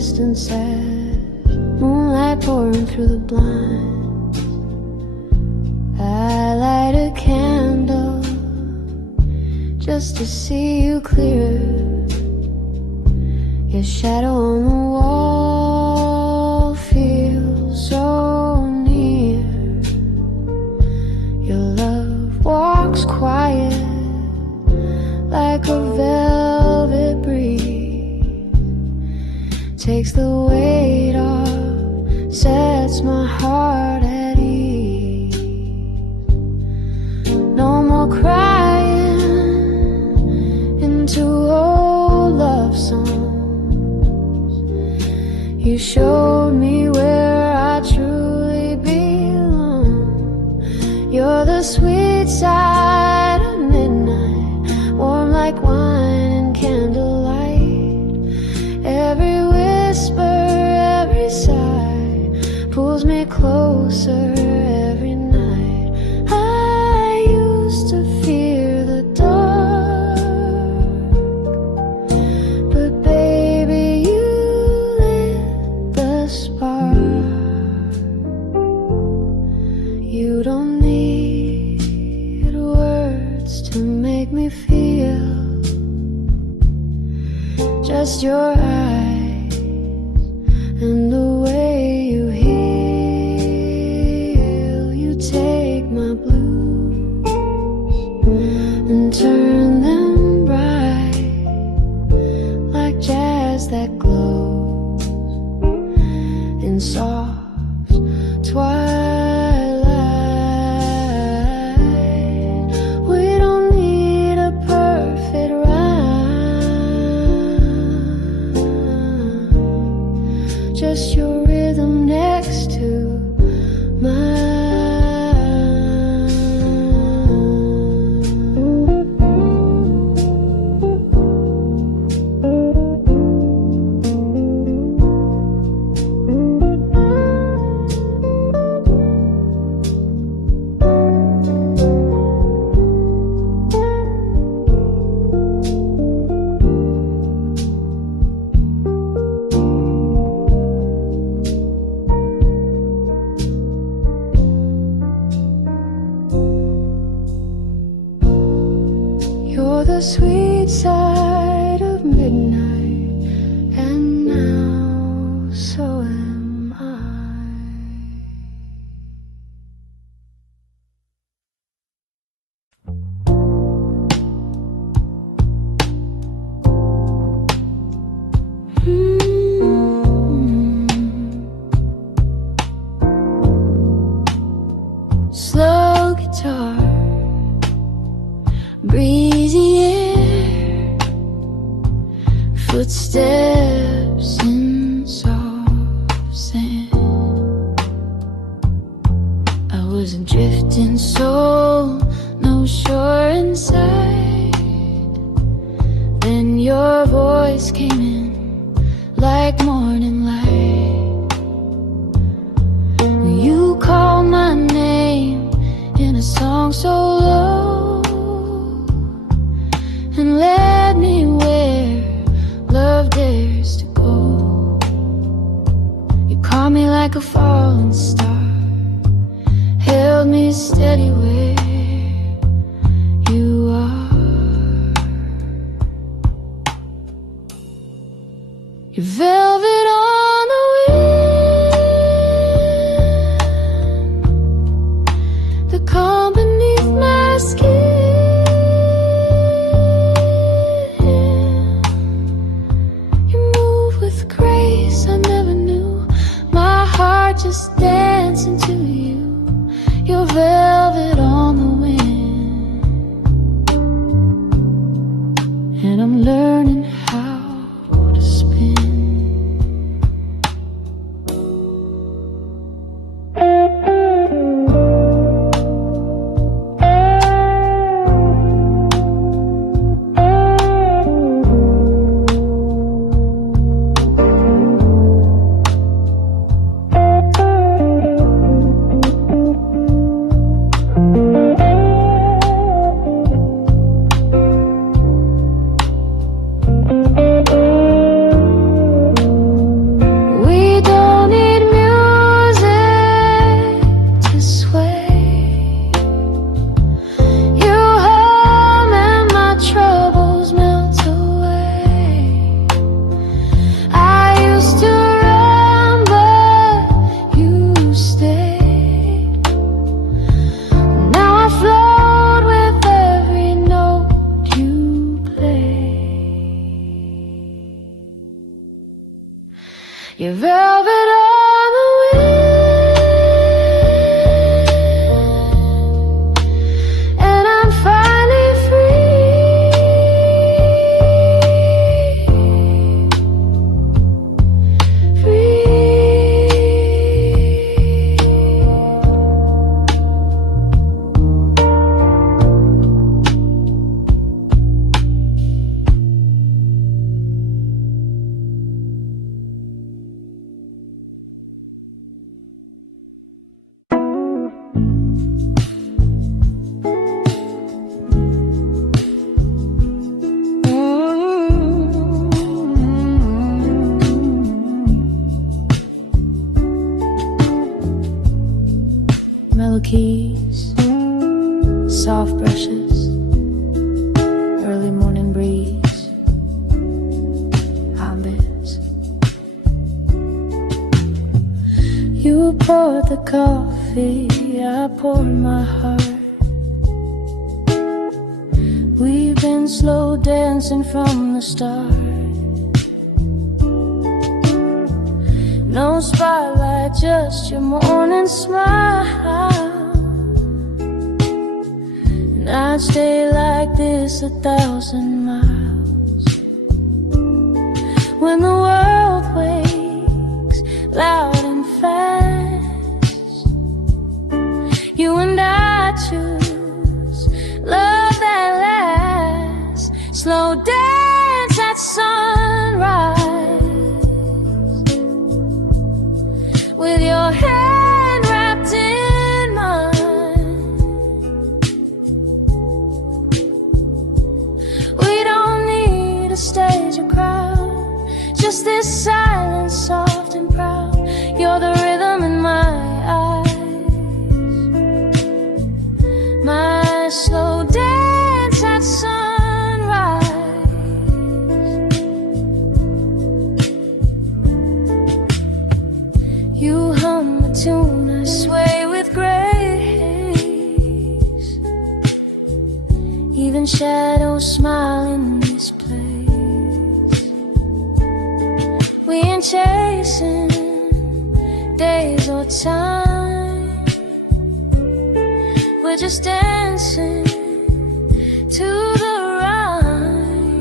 distant sad, moonlight pouring through the blinds. I light a candle just to see you clearer. Your shadow on the wall feels so near. Your love walks quiet like a velvet breeze, takes the weight off, sets my heart at ease. No more crying into old love songs. You showed me where I truly belong. You're the sweet side of midnight, warm like wine and candlelight. Every whisper, every sigh pulls me closer every night. I used to fear the dark, but baby, you lit the spark. You don't need words to make me feel, just your eyes and the way you heal. You take my blues and turn them bright like jazz that glows in soft twilight. We don't need a perfect rhyme, just your rhythm next to mine. You're the sweet side of midnight, and now so am I. Slow guitar, breezy air, footsteps in soft sand. I wasn't drifting soul, no shore in sight. Then your voice came in like morning light. You called my name in a song so low and led me where love dares to go. You caught me like a falling star, held me steady where you are. Your velvet on the wind, the calm beneath my skin. Just dancing to you, your velvet on the wind. And I'm learning how to spin. mellow keys, soft brushes, early morning breeze, high beds. You poured the coffee, I poured my heart. We've been slow dancing from the start. No spotlight, just your morning smile. And I'd stay like this 1,000 miles. When the world wakes loud and fast, you and I choose love that lasts. Slow dance at sunrise, with your hand wrapped in mine. We don't need a stage or crowd, just this silence, soft and proud. You're the rhythm in my eyes, my slow dance at sunrise. You hum a tune, I sway with grace. Even shadows smile in this place. We ain't chasing days or time, we're just dancing to the rhyme.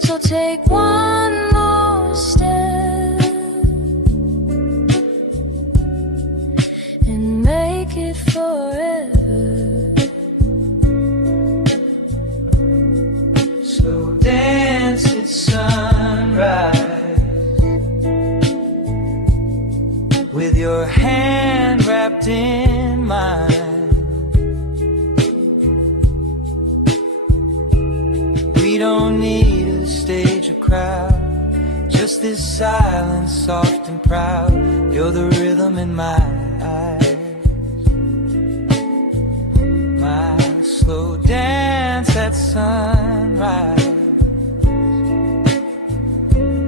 So take one more step and make it forever. Slow dance at sunrise, with your hand wrapped in mine. We don't need a stage or crowd, just this silence, soft and proud. You're the rhythm in my eyes, my slow dance at sunrise,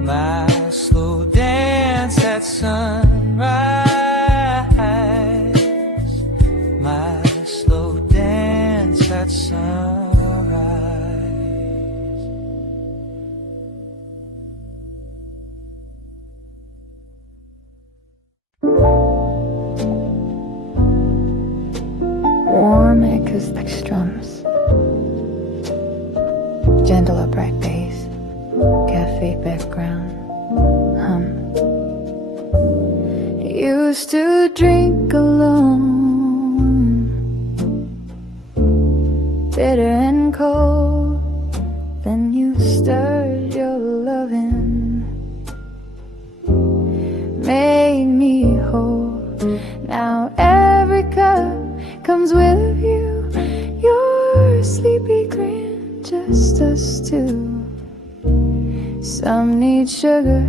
my slow dance at sunrise, my slow dance at sunrise. Warm acoustic strums, gentle upright bass, cafe background hum. Used to drink alone, bitter and cold. Then you stirred your loving, made me whole. Now every cup comes with a view. Your sleepy grin, just us two. Some need sugar,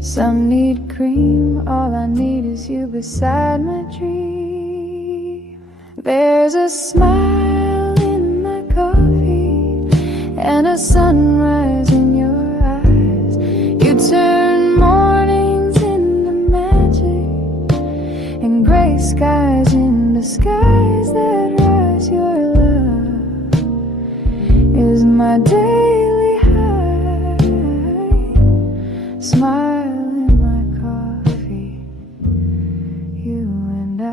some need cream. All I need is you beside my dream. There's a smile in my coffee and a sunrise in your eyes. You turn mornings into magic and gray skies into skies that rise. Your love is my daily high. Smile in my coffee, you and I.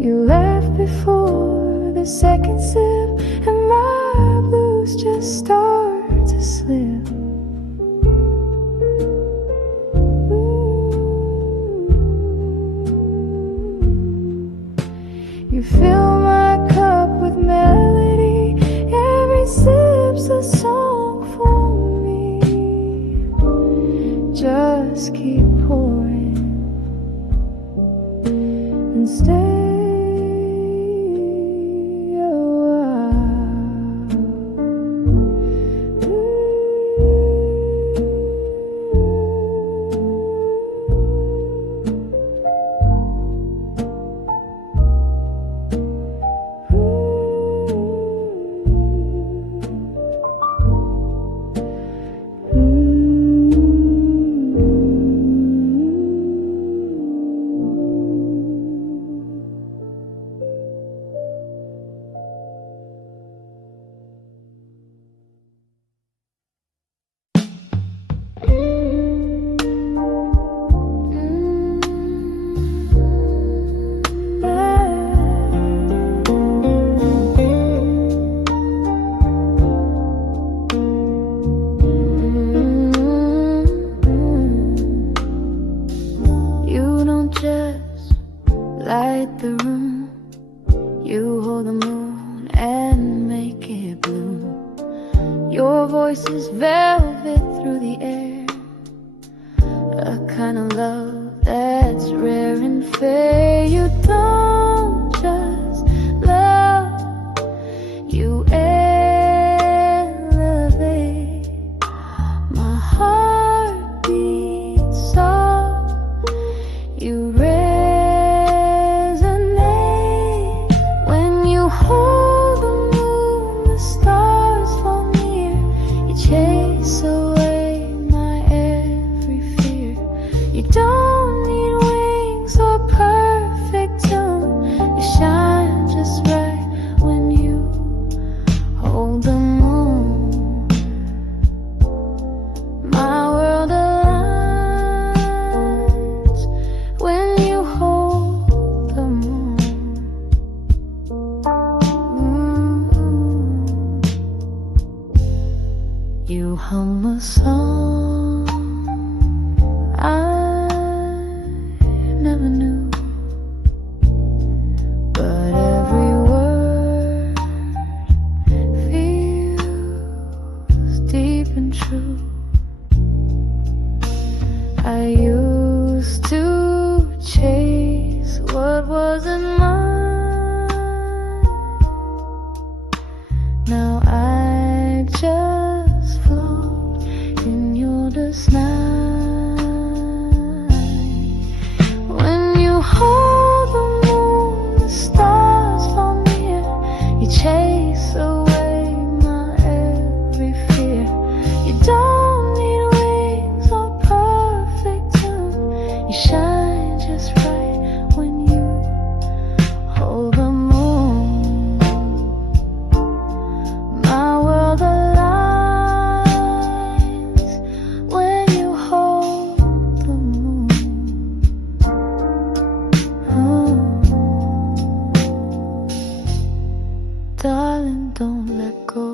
You left before the second sip, and my blues just start to slip. You fill my cup with melody, every sip's a song for me. Just keep pouring and stay. light the room. You hold the moon and make it bloom. Your voice is velvet through the air, a kind of love that's rare and fair. You don't just love, you elevate. My heart beats soft, you resonate. When you hold the moon, the stars fall near. You chase away my every fear. You don't need wings or perfect tune. You shine just right when you hold the moon. My world aligns when you hold the moon. You hum a song I never knew, but every word feels deep and true. I used to chase what wasn't mine. Now I just float in your design. When you hold the moon, the stars fall near. You chase away my every fear. You don't need wings or perfect tune. You shine just right when you hold the moon. My world aligns when you hold the moon. Darling, don't let go.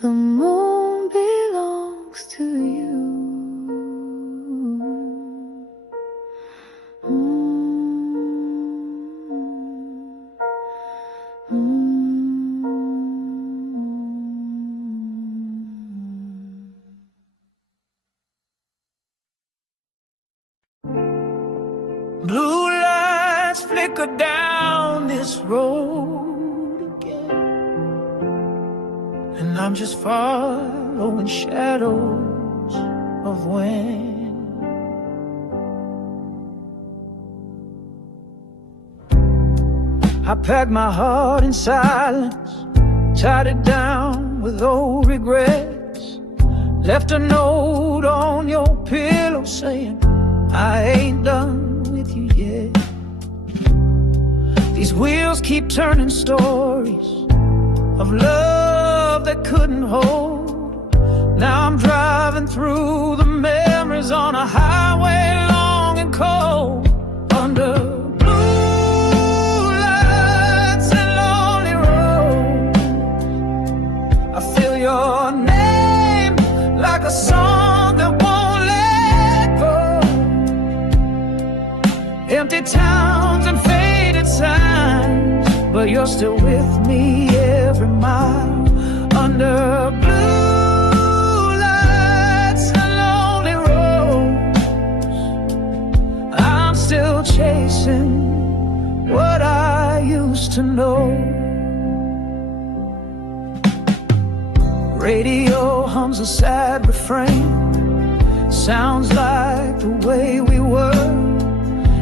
The moon belongs to you. Blue lights flicker down this road again, and I'm just following shadows of when. I packed my heart in silence, tied it down with old regrets, left a note on your pillow saying I ain't done with you yet. These wheels keep turning stories of love that couldn't hold. Now I'm driving through the memories on a highway long and cold, under blue lights and lonely roads. I feel your name like a song that won't let go. Empty towns and faded signs, but you're still with me every mile, under blue lights and lonely roads. I'm still chasing what I used to know. Radio hums a sad refrain, sounds like the way we were.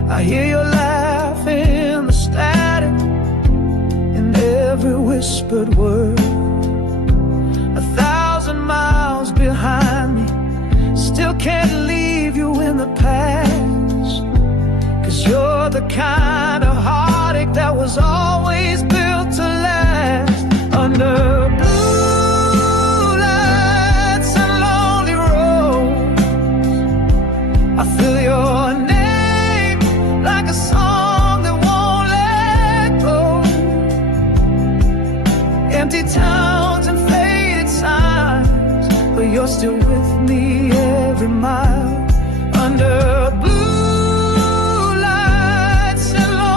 I hear your laugh in the static, in every whispered word. 1,000 miles behind me, still can't leave you in the past. 'Cause you're the kind of heartache that was always built to last, under blue lights and lonely roads. I feel your name like a song that won't let go. Empty towns and faded signs, but you're still with me every mile, under blue lights and lonely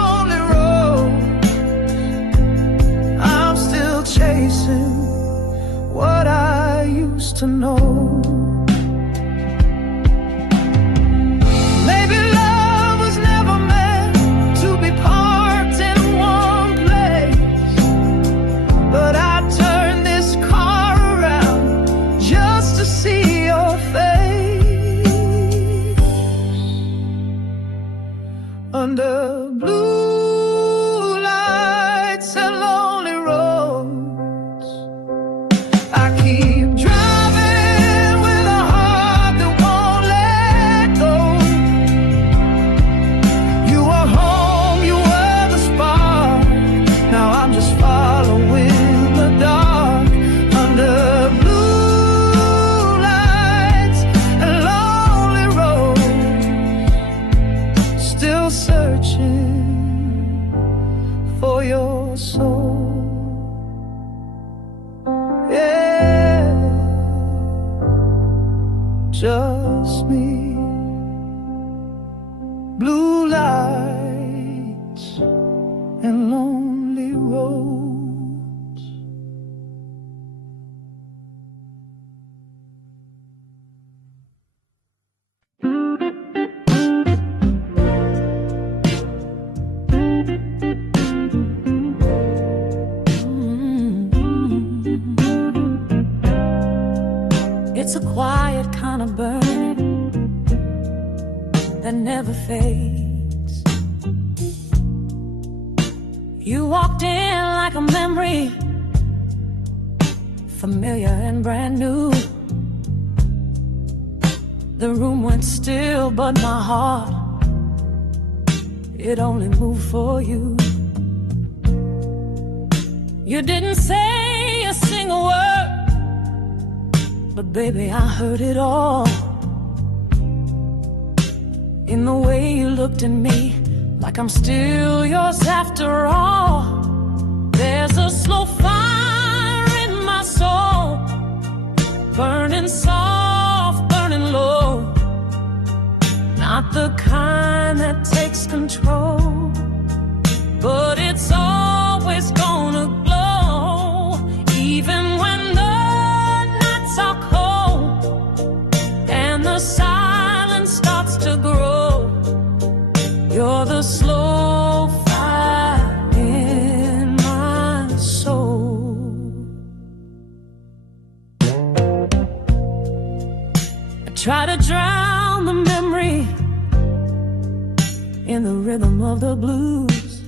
blue lights and lonely roads. I keep driving with a heart that won't let go. You were home, you were the spark. Now I'm just following the dark under blue lights and lonely roads. Still searching for your soul. Yeah, just me. Blue lights and lonely roads. It's a quiet kind of burning that never fades. You walked in like a memory, familiar and brand new. The room went still, but my heart, it only moved for you. You didn't say a single word, but baby, I heard it all. In the way you looked at me, like I'm still yours after all. There's a slow fire in my soul, burning soft, burning low. Not the kind that takes control, but it's always gonna glow. Even when the nights are cold and the silence starts to grow, you're the slow fire in my soul. I try to drown the memory in the rhythm of the blues,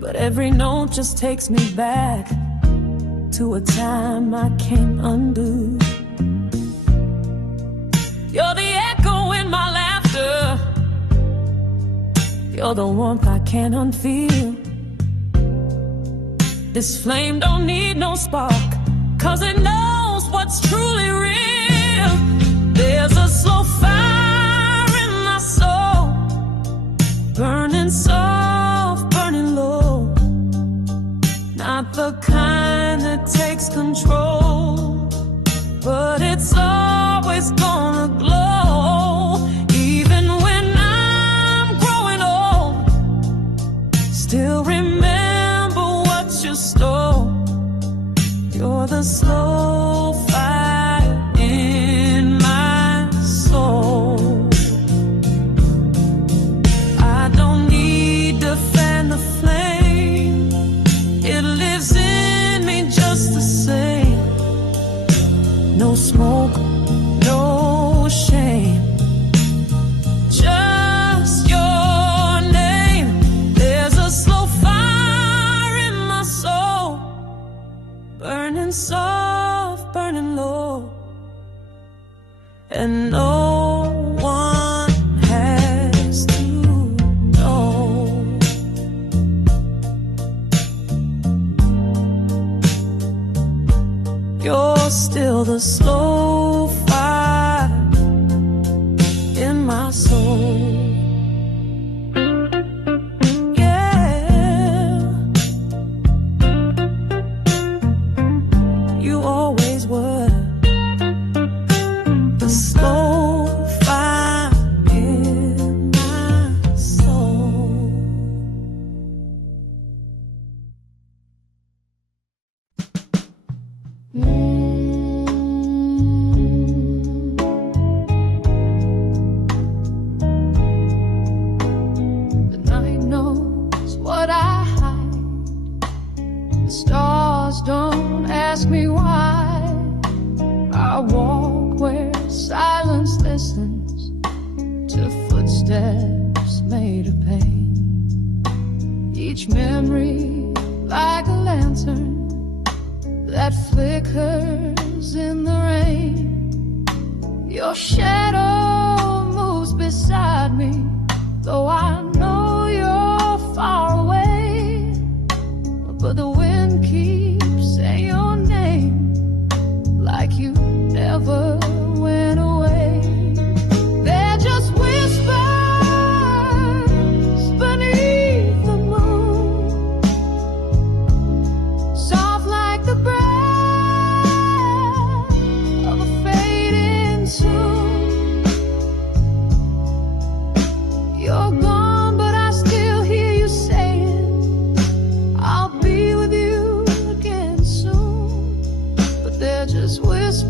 but every note just takes me back to a time I can't undo. You're the echo in my laughter, you're the warmth I can't unfeel. This flame don't need no spark, 'cause it knows what's truly real. There's a slow fire in my soul, burning soft, burning low. Not the kind that takes control, but it's always gonna glow. Even when I'm growing old, still remember what you stole. You're the slow fire in my soul. I don't need to fan the flame, it lives in me just the same. No smoke, no shame, just your name. There's a slow fire in my soul, burning soft, burning low, and no one has to know. You're still the slow fire in my soul. Yeah, you always were the slow fire in my soul. made of pain. Each memory like a lantern that flickers in the rain. Your shadow moves beside me, though I know you're far away. But the wind keeps saying your name like you never went away. They're just whispers beneath the moon, soft like the breath of a fading tune. You're gone, but I still hear you saying, I'll be with you again soon. But they're just whispers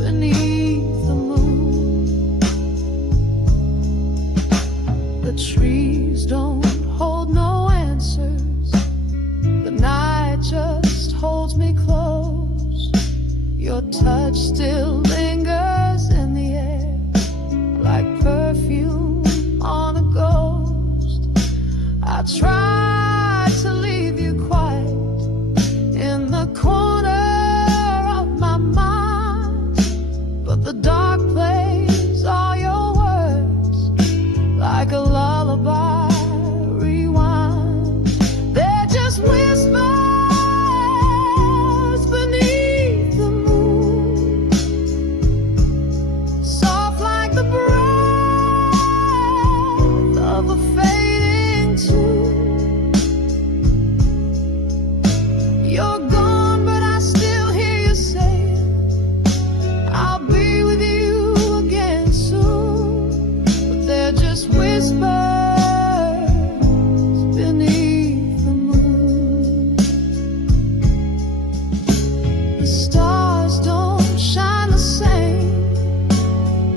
beneath the moon. The trees don't hold no answers. The night just holds me close. Your touch still lingers in the air like perfume on a ghost. I tried to leave you quiet in the corner of my mind, but the dark plays all your words like a lullaby rewind. They're just whispers beneath the moon, soft like the breath of a fading tune. You're gone, but I still hear you saying, I'll be with you again soon. But they're just whispers beneath the moon. The stars don't shine the same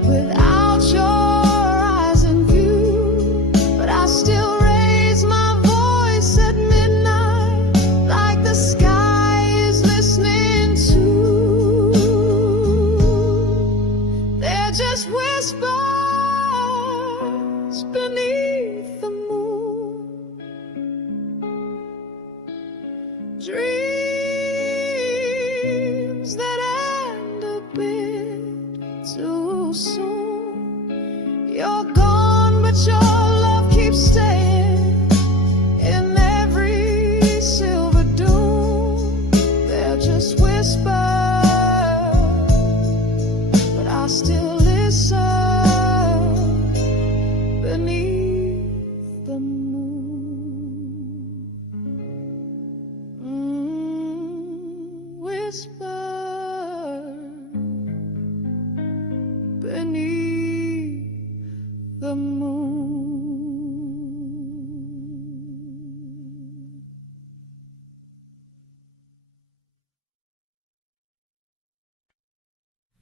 without your eyes in view. But I still raise my voice at midnight like the sky is listening too. They're just whispers beneath the moon, dreams that end a bit too soon. You're gone, but your love keeps staying in every silver dune. They're just whispers, but I still listen beneath the moon. Whisper beneath the moon.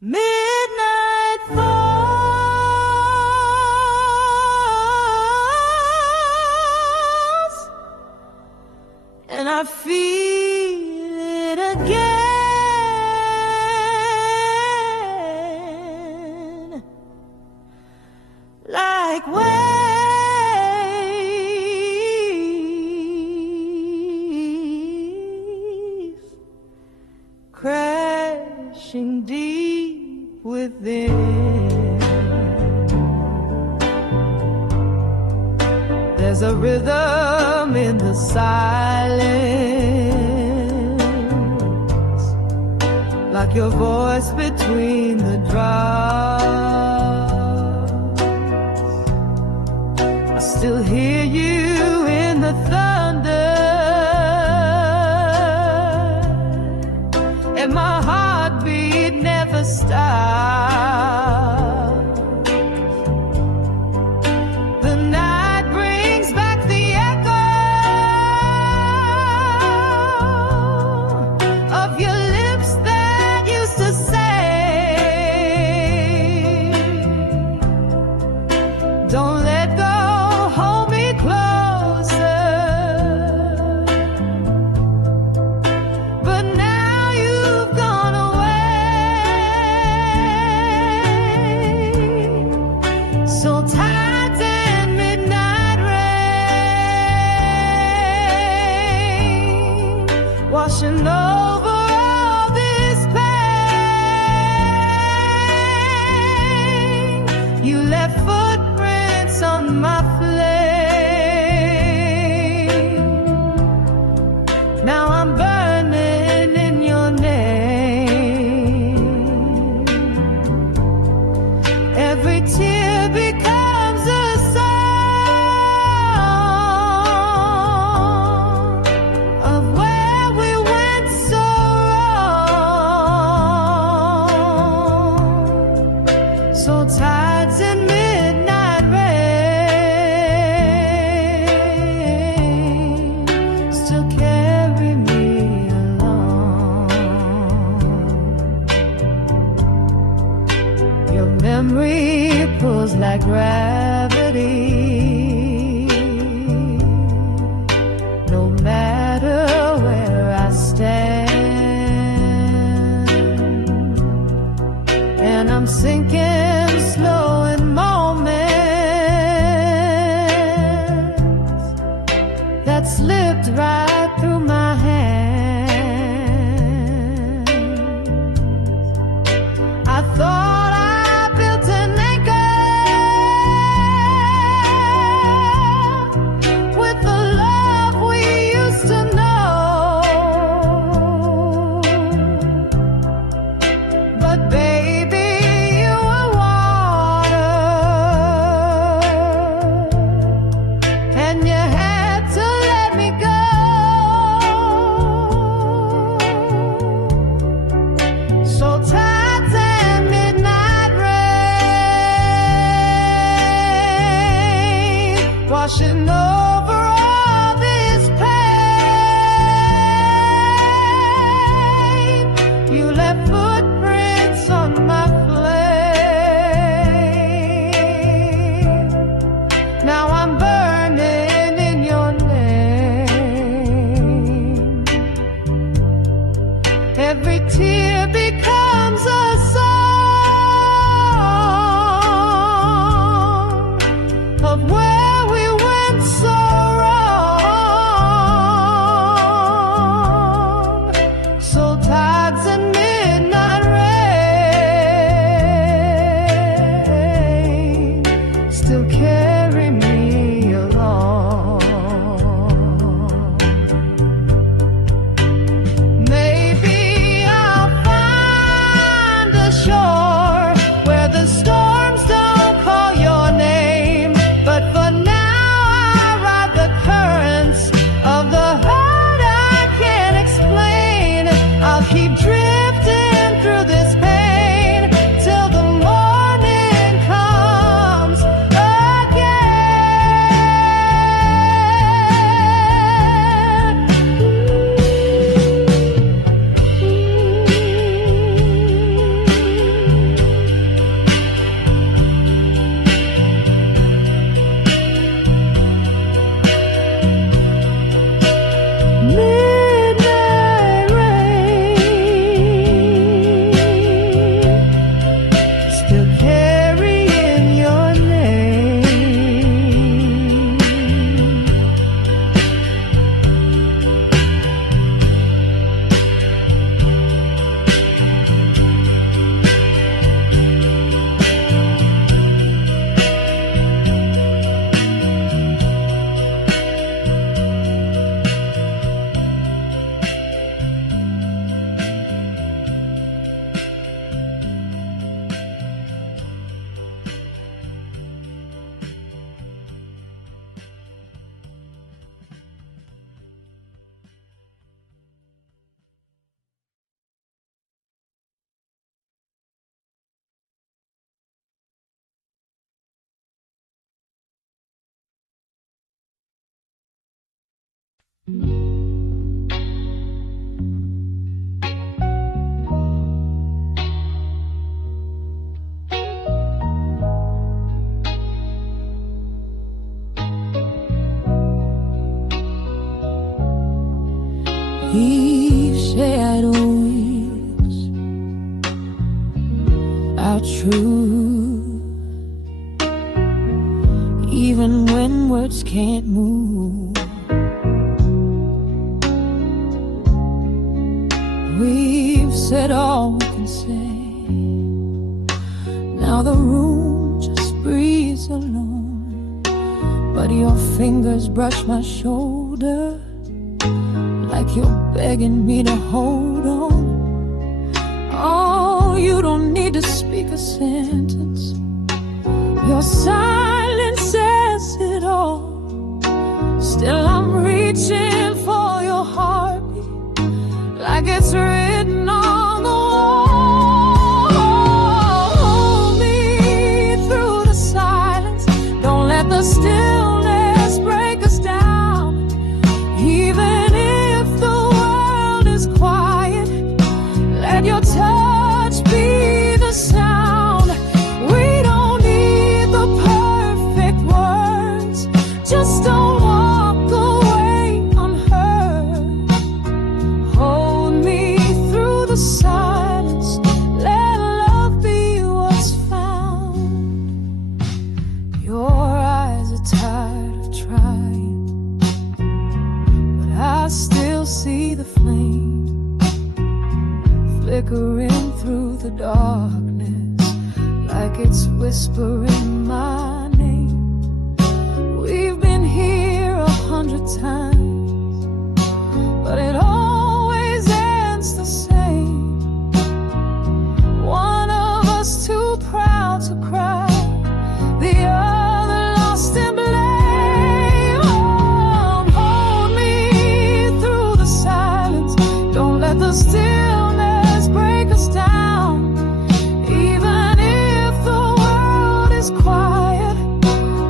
Midnight falls, and I feel it again, like waves crashing deep within. There's a rhythm in the silence, like your voice between the drums. I still hear you in the thunder, and my heartbeat never stops. The night brings back the echo of your lips that used to say, don't let go, hold me closer. But now you've gone away, so tired. left footprints on my flame. Now I'm burning in your name. Every tear becomes a song of where we went so wrong. So tides and midnight rain still carry me along. Your memory pulls like gravity. No matter where I stand, and I'm sinking slow in moments that slipped right through my hands. I thought I built an anchor with the love we used to know, but baby, you were water, and you had to let me go. So tides and midnight rain washing over all this pain. You left footprints on my flame. Now I'm burning in your name. Every tear becomes a song of where we went so wrong. So tides and midnight rain still carry me along. Maybe I'll find a shore where the storms don't call your name, but for now I ride the currents of the heart I can't explain. I'll keep drifting through this pain till the morning comes midnight rain still carrying your name. These shadow wings are true, even when words can't move. We've said all we can say. Now the room just breathes your fingers brush my shoulder like you're begging me to hold on. Oh, you don't need to speak a sentence. Your silence says it all. Still I'm reaching for your heartbeat like it's written on the wall. Hold me through the silence. Don't let the stillness break us down. Even if the world is quiet, let your touch be the sound. We don't need the perfect words. Just don't walk away unheard. Hold me through the silence. Let love be what's found. Your eyes are tired of trying, but I still see the flame flickering through the darkness like it's whispering my name. We've been here 100 times, but it always ends the same. One of us too proud to cry, the other lost in blame. Oh, hold me through the silence. Don't let the stillness break us down. Even if the world is quiet,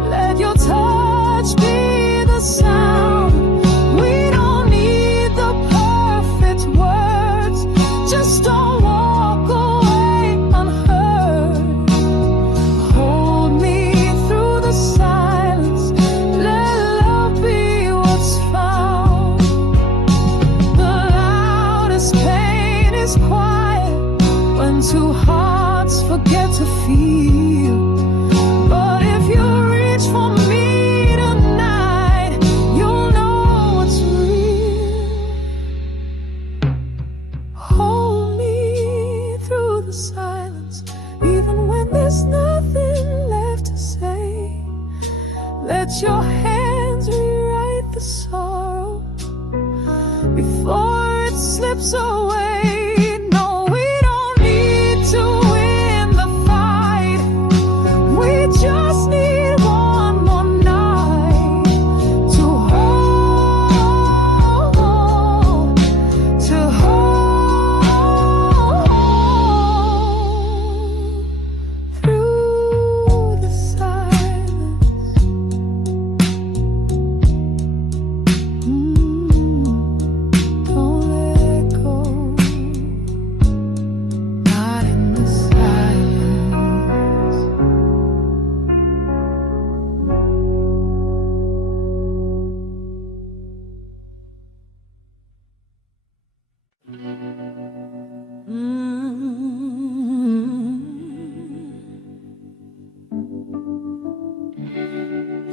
let your touch be the sound. We don't need the perfect words. Just don't walk away unheard. Hold me through the silence. Let love be what's found. The loudest pain is quiet when two hearts forget to feel. But if you reach for me tonight, you'll know what's real. Hold me through the silence, even when there's nothing left to say. Let your hands rewrite the sorrow before it slips away. No, we don't need to win the fight. We just need one more night to hold through the silence. Don't let go, not in the silence.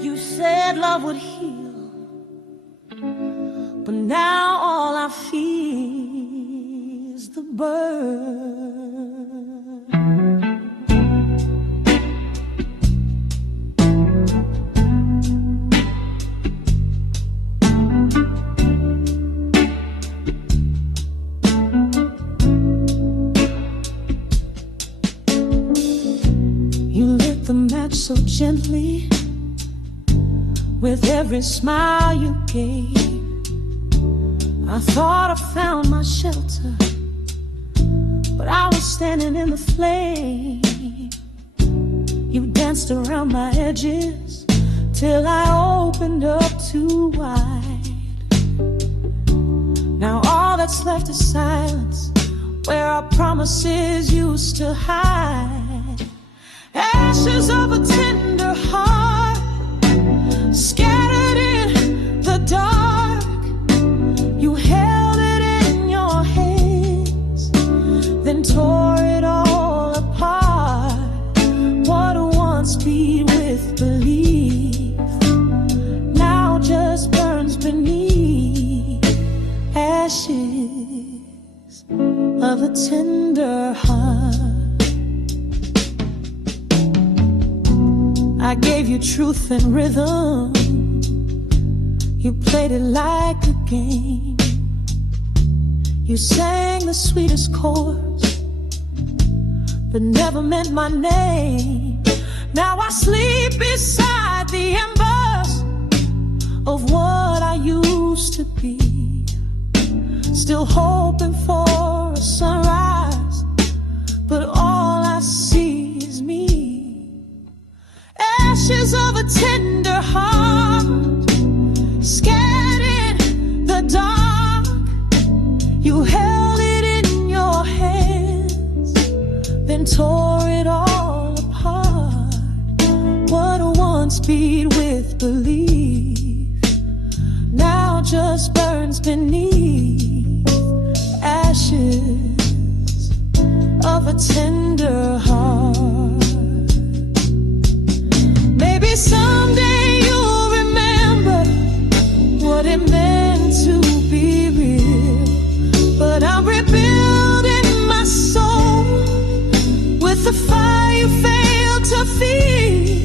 You said love would heal, but now all I feel is the burn. You lit the match so gently with every smile you gave. I thought I found my shelter, but I was standing in the flame. You danced around my edges till I opened up too wide. Now all that's left is silence, where our promises used to hide. Ashes of a tender heart scattered in the dark. You held it in your hands, then tore it all apart. What once beat with belief now just burns beneath. Ashes of a tender heart. I gave you truth and rhythm, You played it like a game. You sang the sweetest chords, but never meant my name. Now I sleep beside the embers of what I used to be, still hoping for a sunrise, but all I see is me. Ashes of a tender heart, scattered in the dark. You held it in your hands, then tore it all apart. What once beat with belief now just burns beneath. Ashes of a tender heart. Maybe someday you'll remember what it meant to be real, but I'm rebuilding my soul with the fire you failed to feed.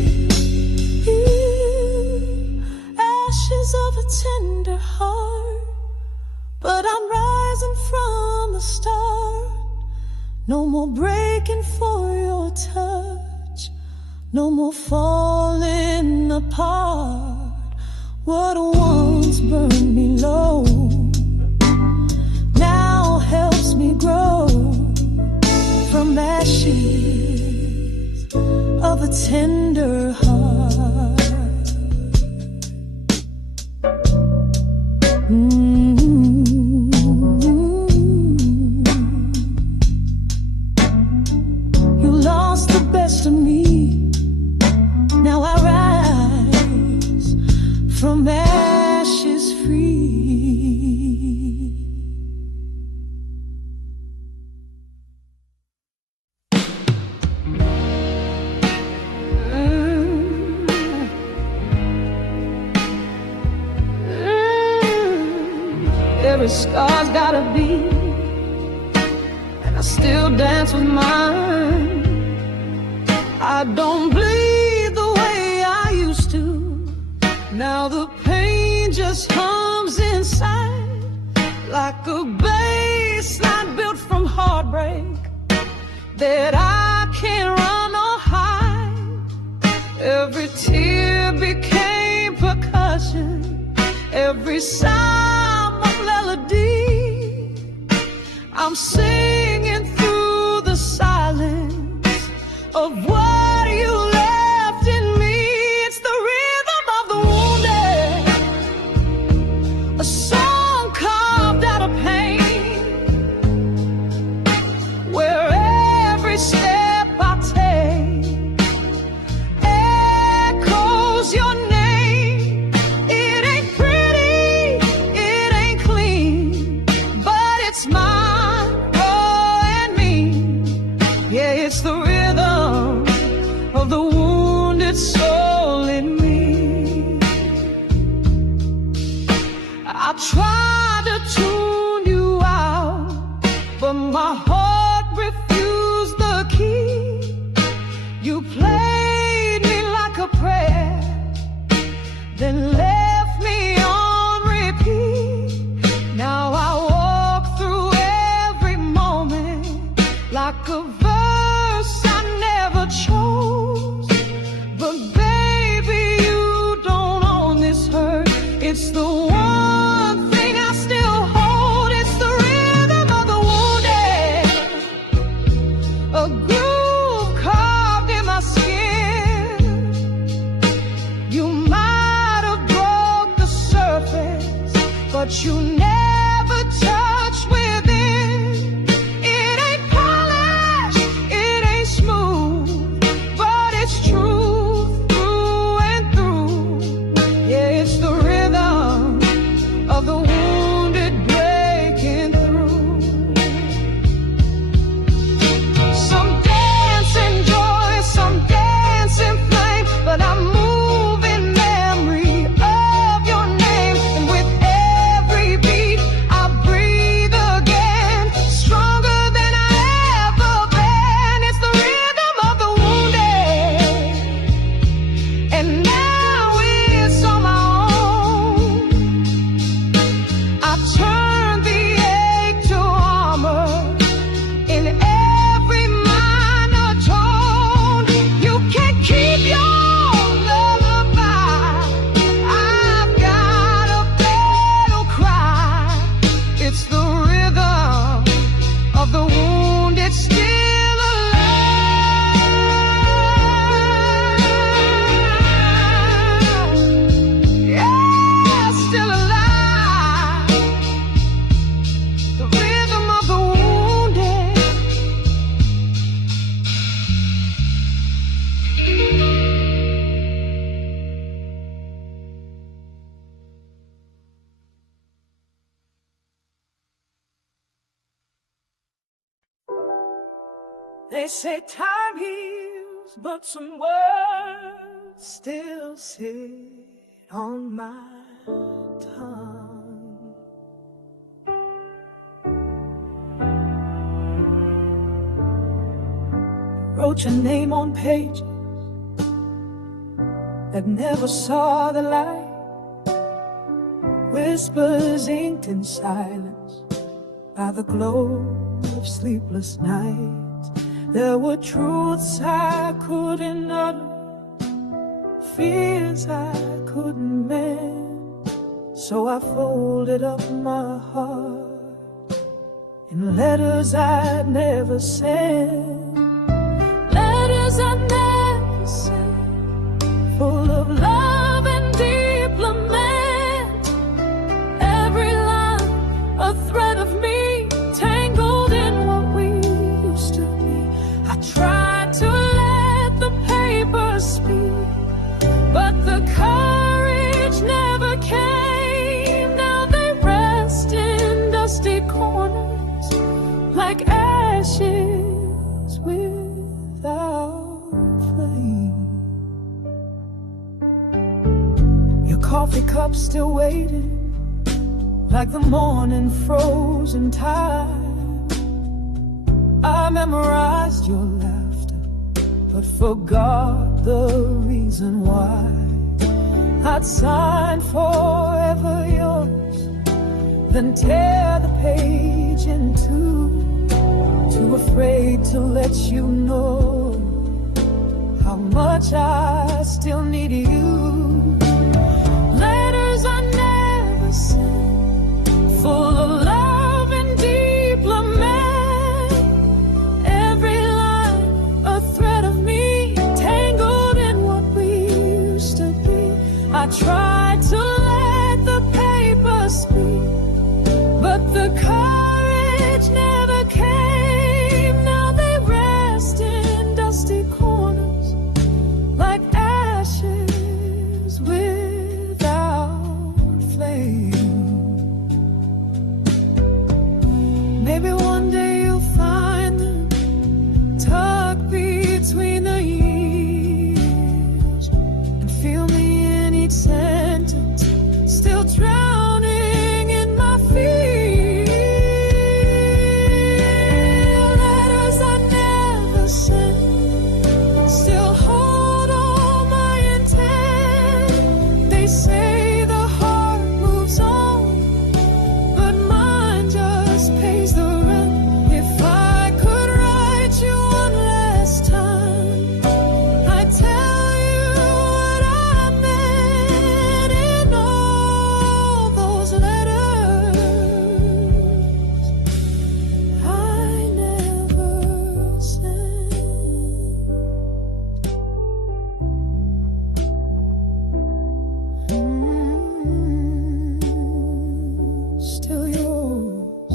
Ashes of a tender heart, but I'm rising from the start. No more breaking for your touch, no more falling apart. What once burned me low now helps me grow from ashes of a tender heart. You lost the best of me, now I rise from ashes free. Every scar's got a beat, and I still dance with mine. I don't bleed the way I used to. Now the pain just hums inside like a bass line built from heartbreak that I can't run or hide. Every tear became percussion, every sound a melody. I'm singing through the silence of what you left in me. It's the rhythm of the wounded, a song carved out of pain, where every step I take echoes your name. It ain't pretty, it ain't clean, but it's mine, oh, and me. Yeah, it's the rhythm of the wounded soul in me. I tried to tune you out, but my heart refused the key. You played me like a prayer, then left me on repeat. Now I walk through every moment like a verse I never chose. But baby, you don't own this hurt. It's the one thing I still hold. It's the rhythm of the wounded, a groove carved in my skin. You might have broke the surface, but you never touched within. It ain't polished, it ain't smooth, but it's true through and through. Yeah, it's the rhythm of the wounded breaking through. Some dance in joy, some dance in flame, but I'm moving memory of your name. And with every beat They say time heals, but some words still sit on my tongue. Wrote your name on pages that never saw the light. Whispers inked in silence by the glow of sleepless nights. There were truths I couldn't utter, fears I couldn't mend. So I folded up my heart in letters I'd never sent. Letters I'd never sent, full of love and deep lament. Every line a thread of me, tangled in what we used to be. I tried to let the paper speak, but the courage never came. Now they rest in dusty corners like ashes without flame. Your coffee cup still waiting, like the morning frozen time. I memorized your laughter, but forgot the reason why. I'd sign forever yours, then tear the page in two. Too afraid to let you know how much I still need you. Letters I never sent, full of love and deep lament. Every line a thread of me, tangled in what we used to be. I tried to let the paper speak, but the courage never came. Now they rest in dusty corners like ashes without flame. Maybe one day you'll find them tucked between the years and feel me in each sentence, still drowning in my fears. Letters I never sent still hold all my intent. They say the heart moves on, but mine just pays the rent. If I could write you one last time, I'd tell you what I meant in all those letters I never sent. Still yours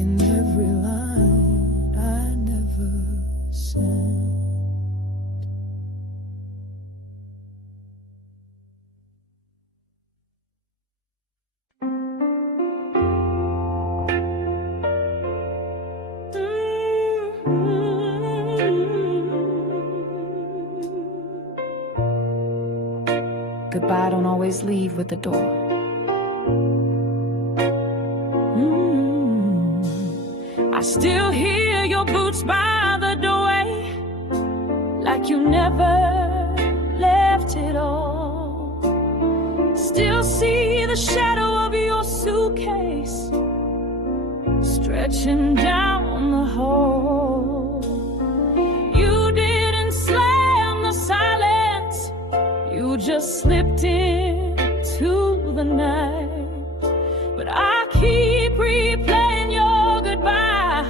in every line I never sent. Goodbye don't always leave with the door. I still hear your boots by the doorway, like you never left it all. Still see the shadow of your suitcase stretching down the hall. You didn't slam the silence, you just slipped into the night. But I keep replaying your goodbye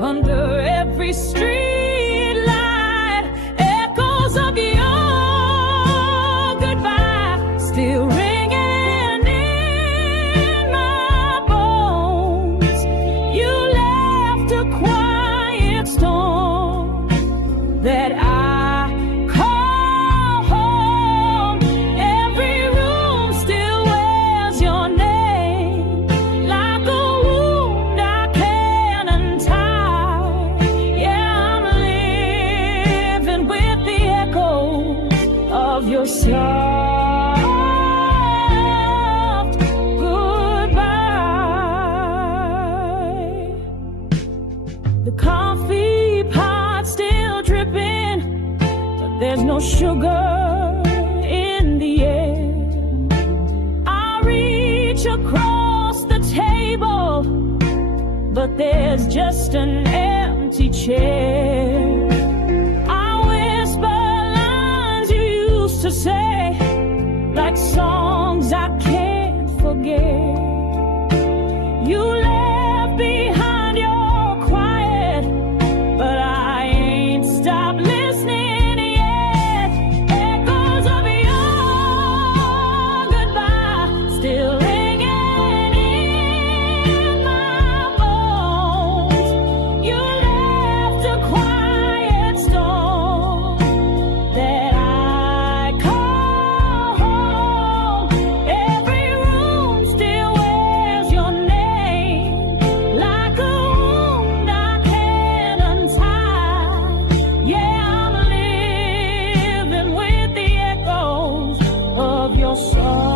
under every street light. Echoes of your goodbye still ringing in my bones. You left a quiet storm that I call home. Every room still wears your name like a wound I can't untie. Yeah. of your soft goodbye. The coffee pot still dripping, but there's no sugar in the air. I reach across the table, but there's just an empty chair. I whisper lines you used to say, like songs I can't forget. You left behind your quiet, but I ain't stopped listening yet. Echoes of your goodbye still ringing in my bones. You left a quiet storm that I call home. Every room still wears your name, like a wound I can't untie. Yeah, I'm living with the echoes of your soft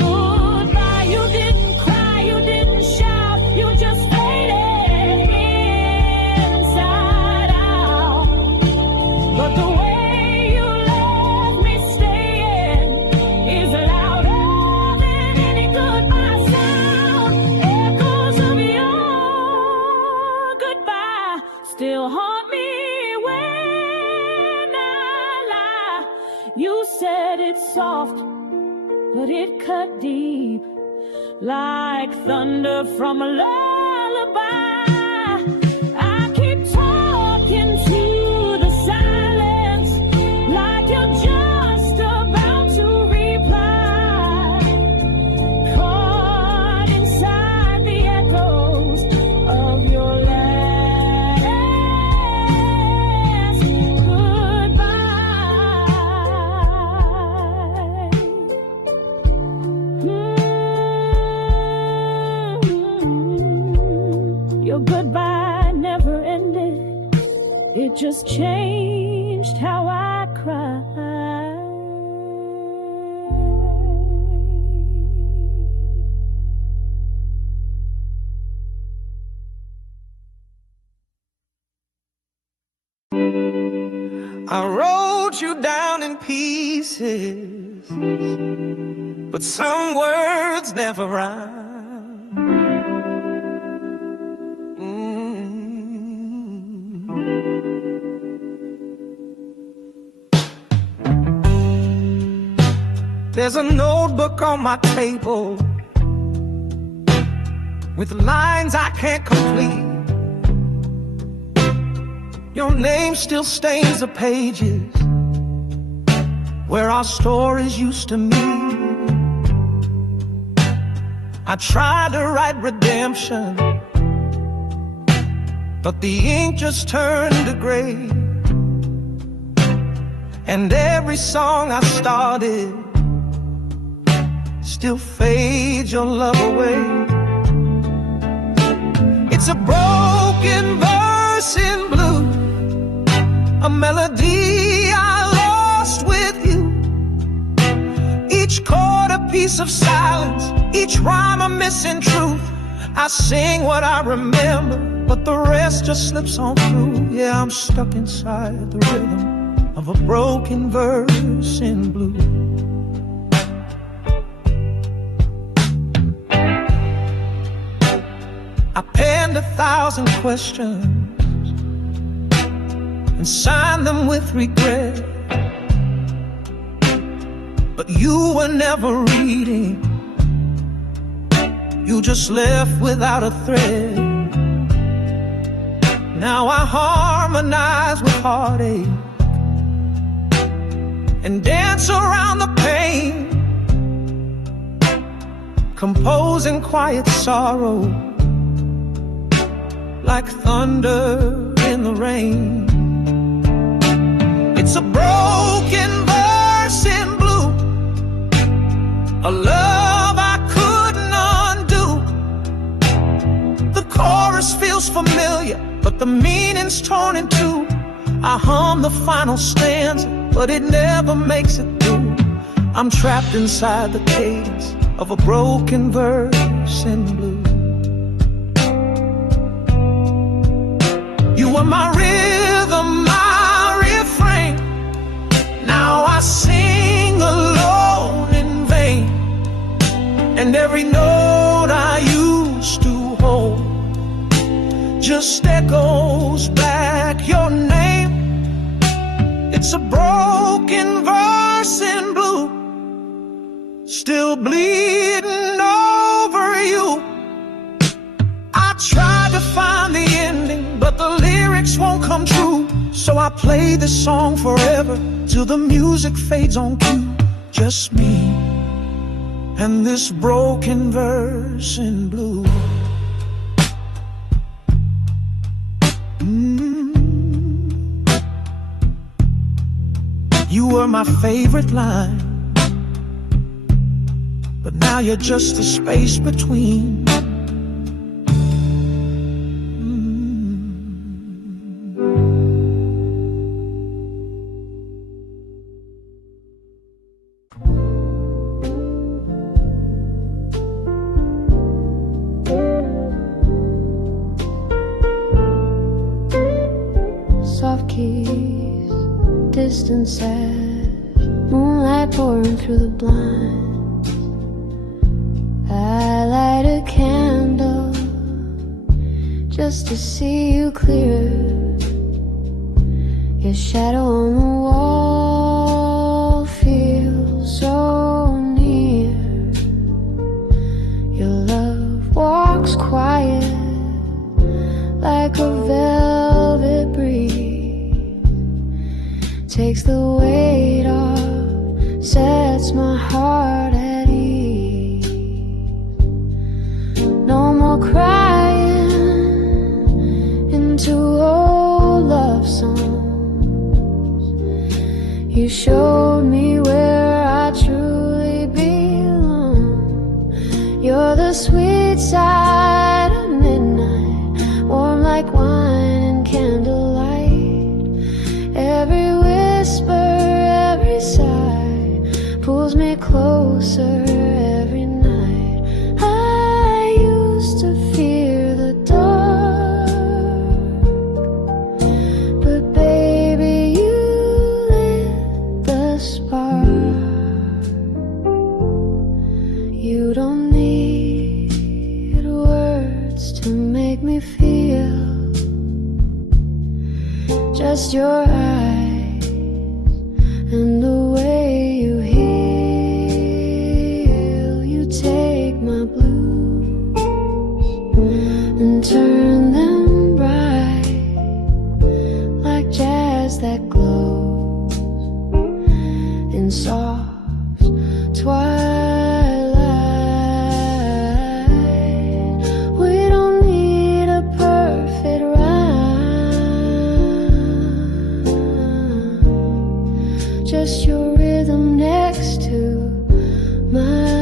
goodbye. You didn't cry, you didn't shout, you just faded inside out. But the way you left me staying is louder than any goodbye sound. Echoes of your goodbye still haunt me when I lie. You said it's soft, but it cut deep, like thunder from a lullaby. I keep talking to the silence, like you're just about to reply. Caught inside the echoes of your last goodbye. Your goodbye never ended, it just changed how I cry. I wrote you down in pieces, but some words never rhyme. There's a notebook on my table with lines I can't complete. Your name still stains the pages where our stories used to meet. I tried to write redemption, but the ink just turned to gray. And every song I started still fades your love away. It's a broken verse in blue, a melody I lost with you. Each chord a piece of silence, each rhyme a missing truth. I sing what I remember, but the rest just slips on through. Yeah, I'm stuck inside the rhythm of a broken verse in blue. I penned 1,000 questions and signed them with regret, but you were never reading. You just left without a thread. Now I harmonize with heartache and dance around the pain, composing quiet sorrow like thunder in the rain. It's a broken verse in blue, a love I couldn't undo. The chorus feels familiar, but the meaning's torn in two. I hum the final stanza, but it never makes it through. I'm trapped inside the cadence of a broken verse in blue. You were my rhythm, my refrain. Now I sing alone in vain, and every note I used to hold just echoes back your name. It's a broken verse in blue, still bleeding over you. I tried to find the ending, but the lyrics won't come true. So I play this song forever till the music fades on cue. Just me and this broken verse in blue. You were my favorite line, but now you're just a space between. Soft keys, distant sad, moonlight pouring through the blinds. I light a candle just to see you clearer. Your shadow on the wall feels so near. Your love walks quiet like a velvet breeze, takes the weight off, sets my heart at ease. No more crying into old love songs. You showed me where I truly belong. You're the sweet side of midnight, warm like wine and candlelight. Every whisper, every sigh pulls me closer every night. I used to fear the dark, but baby, you lit the spark. You don't need words to make me feel, just your eyes and the way you heal. You take my blues and turn them bright like jazz that glows in soft twilight. We don't need a perfect rhyme, just your rhythm next to mine.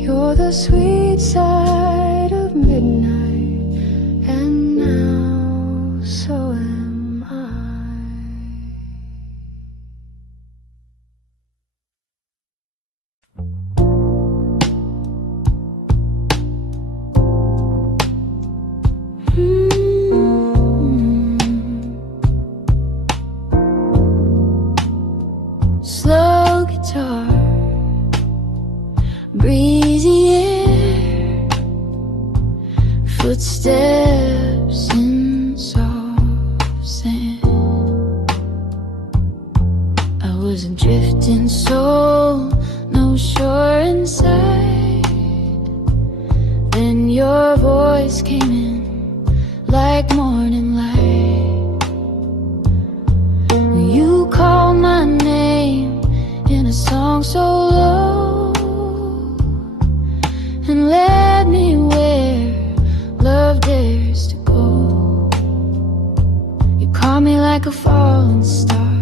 You're the sweet side of midnight, and now so am I. Slow guitar, breezy air, like morning light. You called my name in a song so low and led me where love dares to go. You caught me like a falling star,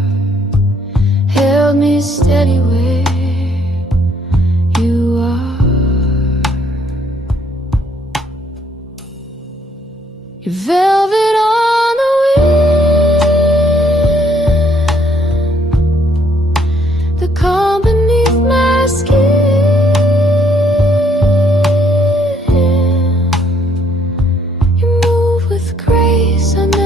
held me steady where you are. Your velvet